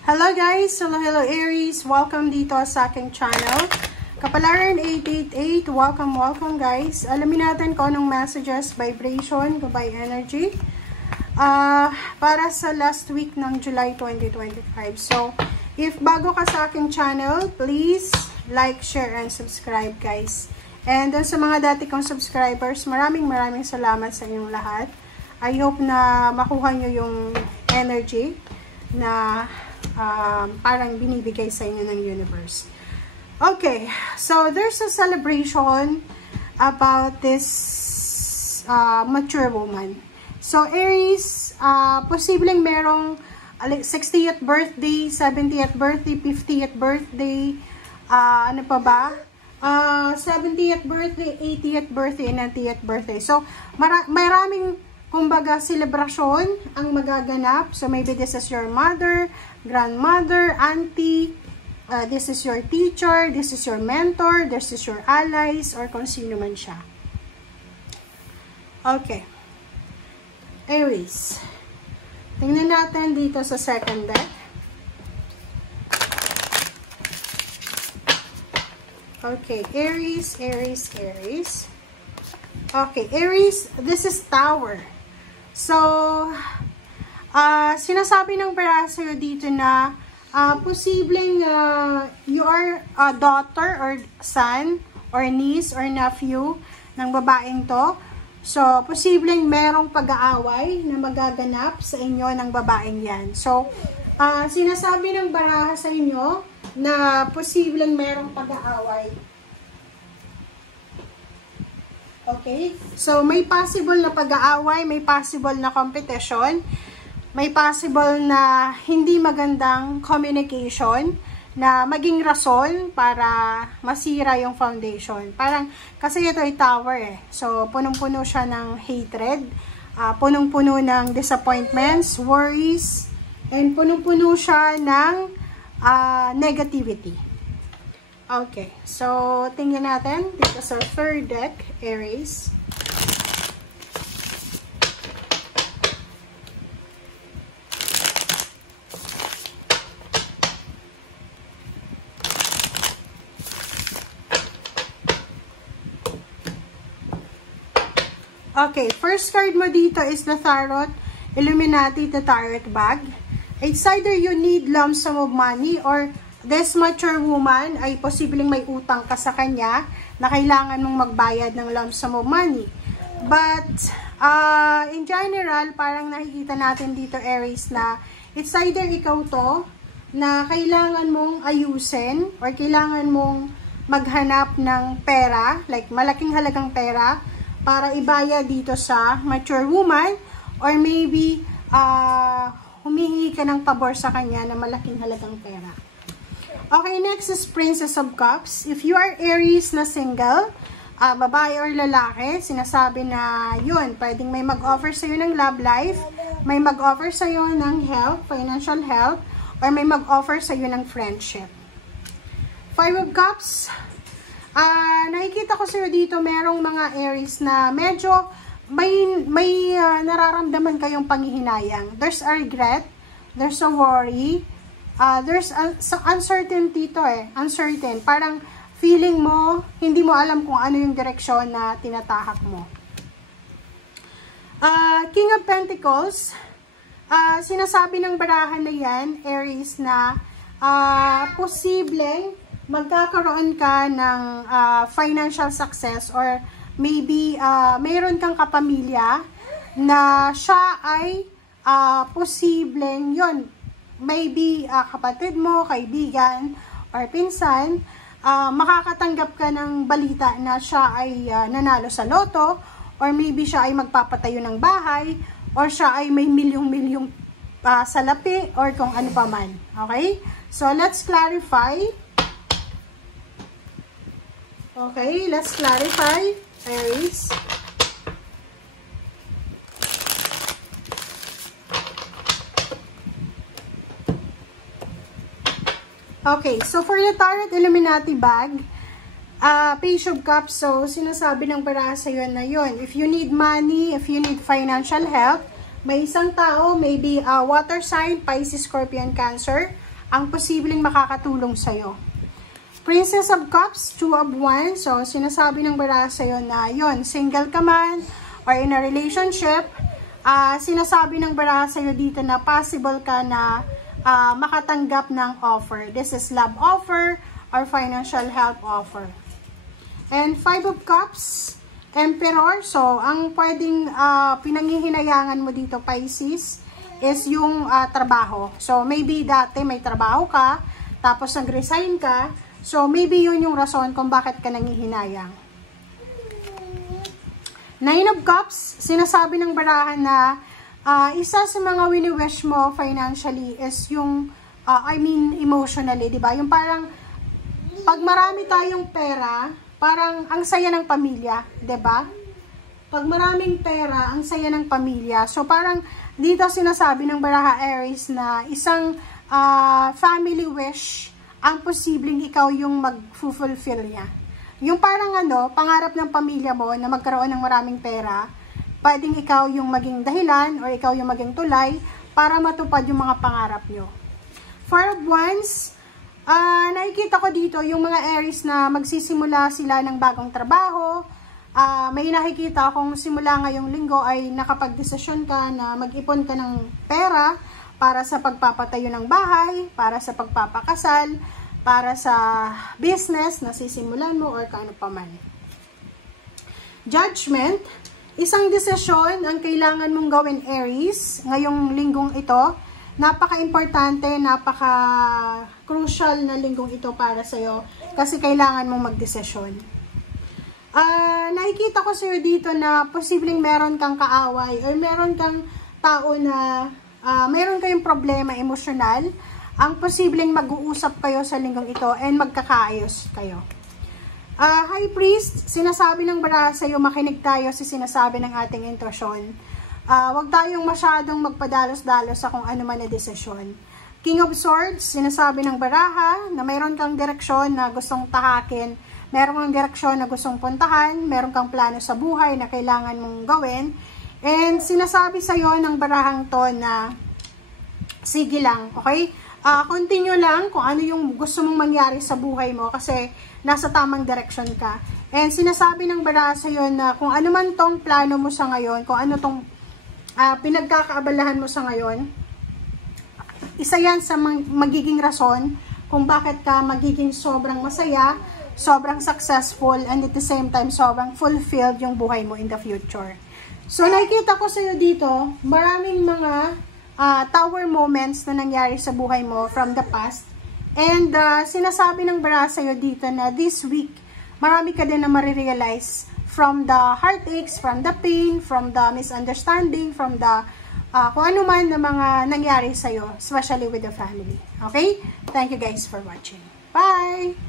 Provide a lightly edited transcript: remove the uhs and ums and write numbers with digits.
Hello guys! Hello Aries! Welcome dito sa aking channel. Kapalaran 888, welcome guys. Alamin natin kung anong messages, vibration, goodbye energy. Para sa last week ng July 2025. So, if bago ka sa aking channel, please like, share, and subscribe guys. And sa mga dati kong subscribers, maraming salamat sa inyong lahat. I hope na makuha nyo yung energy na parang binibigay sa inyo ng universe. Okay, so there's a celebration about this mature woman. So Aries, posibleng merong 60th birthday, 70th birthday, 50th birthday, ano pa ba? 70th birthday, 80th birthday, and 90th birthday. So maraming kumbaga selebrasyon ang magaganap. So maybe this is your mother, grandmother, auntie, this is your teacher, this is your mentor, this is your allies, or kung sino man siya. Okay. Aries. Tingnan natin dito sa second deck. Okay, Aries. Okay, Aries, this is Tower. So, sinasabi ng paraso dito na posibleng you are a daughter or son or niece or nephew ng babaeng to. So, posibleng merong pag-aaway na magaganap sa inyo ng babaeng yan. So, sinasabi ng baraha sa inyo na posibleng merong pag-aaway. Okay? So, may possible na pag-aaway, may possible na competition, may possible na hindi magandang communication na maging rason para masira yung foundation. Parang, kasi ito ay tower eh. So, punong-puno siya ng hatred, punong-puno ng disappointments, worries, and punong-puno siya ng negativity. Okay, so tingnan natin dito sa third deck, Aries. Okay, first card mo dito is the Tarot Illuminati, the Tarot bag. It's either you need lump sum of money or this mature woman ay posibleng may utang ka sa kanya na kailangan mong magbayad ng lump sum of money. But, in general, parang nakikita natin dito, Aries, na it's either ikaw to na kailangan mong ayusin or kailangan mong maghanap ng pera, like malaking halagang pera, para ibayad dito sa mature woman, or maybe, humihingi ka ng pabor sa kanya na malaking halagang pera. Okay, next is Princess of Cups. If you are Aries na single, babae or lalaki, sinasabi na yun, pwedeng may mag-offer sa'yo ng love life, may mag-offer sa'yo ng help, financial help, or may mag-offer sa'yo ng friendship. Five of Cups, nakikita ko sa'yo dito, merong mga Aries na medyo may nararamdaman kayong panghihinayang. There's a regret, there's a worry, there's uncertainty to eh. Uncertain. Parang feeling mo, hindi mo alam kung ano yung direksyon na tinatahak mo. King of Pentacles, sinasabi ng barahan na yan, Aries, na posibleng magkakaroon ka ng financial success or maybe mayroon kang kapamilya na siya ay posibleng yun. Maybe kapatid mo, kaibigan, or pinsan, makakatanggap ka ng balita na siya ay nanalo sa loto, or maybe siya ay magpapatayo ng bahay, or siya ay may milyong-milyong salapi, or kung ano pa man. Okay? So, let's clarify. Okay, let's clarify, Aries. Okay, so for the Tarot Illuminati bag, Page of Cups, so sinasabi ng baraha sa'yo na yun. If you need money, if you need financial help, may isang tao, maybe water sign, Pisces, Scorpion, Cancer, ang posibleng makakatulong sa'yo. Princess of Cups, Two of Wands. So, sinasabi ng baraha sa'yo na yon, single ka man or in a relationship, sinasabi ng baraha sa'yo dito na possible ka na makatanggap ng offer. This is love offer or financial help offer. And Five of Cups, Emperor. So, ang pwedeng pinanghihinayangan mo dito, Pisces, is yung trabaho. So, maybe dati may trabaho ka, tapos nag-resign ka. So, maybe yun yung rason kung bakit ka nangihinayang. Nine of Cups, sinasabi ng barahan na isa sa mga wini-wish mo financially is yung, emotionally, di ba? Yung parang, pag marami tayong pera, parang ang saya ng pamilya, di ba? Pag maraming pera, ang saya ng pamilya. So, parang dito sinasabi ng baraha Aries na isang family wish ang posibleng ikaw yung mag-fulfill niya. Yung parang pangarap ng pamilya mo na magkaroon ng maraming pera, pwedeng ikaw yung maging dahilan or ikaw yung maging tulay para matupad yung mga pangarap nyo. Four of Wands, nakikita ko dito yung mga Aries na magsisimula sila ng bagong trabaho. May nakikita akong simula ngayong linggo ay nakapag-desisyon ka na mag-ipon ka ng pera para sa pagpapatayo ng bahay, para sa pagpapakasal, para sa business na sisimulan mo or kaano pa man. Judgment, isang desisyon ang kailangan mong gawin, Aries, ngayong linggong ito. Napaka-importante, napaka-crucial na linggong ito para sa'yo kasi kailangan mong magdesisyon. Nakikita ko sa'yo dito na posibleng meron kang kaaway or meron kang tao na meron kayong problema emosyonal, ang posibleng mag-uusap kayo sa linggong ito and magkakaayos kayo. High Priest, sinasabi ng baraha sa'yo, makinig tayo sa sinasabi ng ating intuition. Huwag tayong masyadong magpadalos-dalos sa kung ano man na desisyon. King of Swords, sinasabi ng baraha na mayroon kang direksyon na gustong tahakin, meron kang direksyon na gustong puntahan, meron kang plano sa buhay na kailangan mong gawin. And sinasabi sa'yo ng barahang to na sige lang, okay? Continue lang kung ano yung gusto mong mangyari sa buhay mo kasi nasa tamang direksyon ka. And sinasabi ng baraha sa'yo na kung ano man tong plano mo sa ngayon, kung ano tong pinagkakaabalahan mo sa ngayon, isa yan sa magiging rason kung bakit ka magiging sobrang masaya, sobrang successful, and at the same time, sobrang fulfilled yung buhay mo in the future. So, nakikita ko sa'yo dito, maraming mga tower moments na nangyari sa buhay mo from the past. And sinasabi ng baraha sa'yo dito na this week, marami ka din na marirealize from the heartaches, from the pain, from the misunderstanding, from the kung ano man na mga nangyari sa'yo, especially with the family. Okay? Thank you guys for watching. Bye!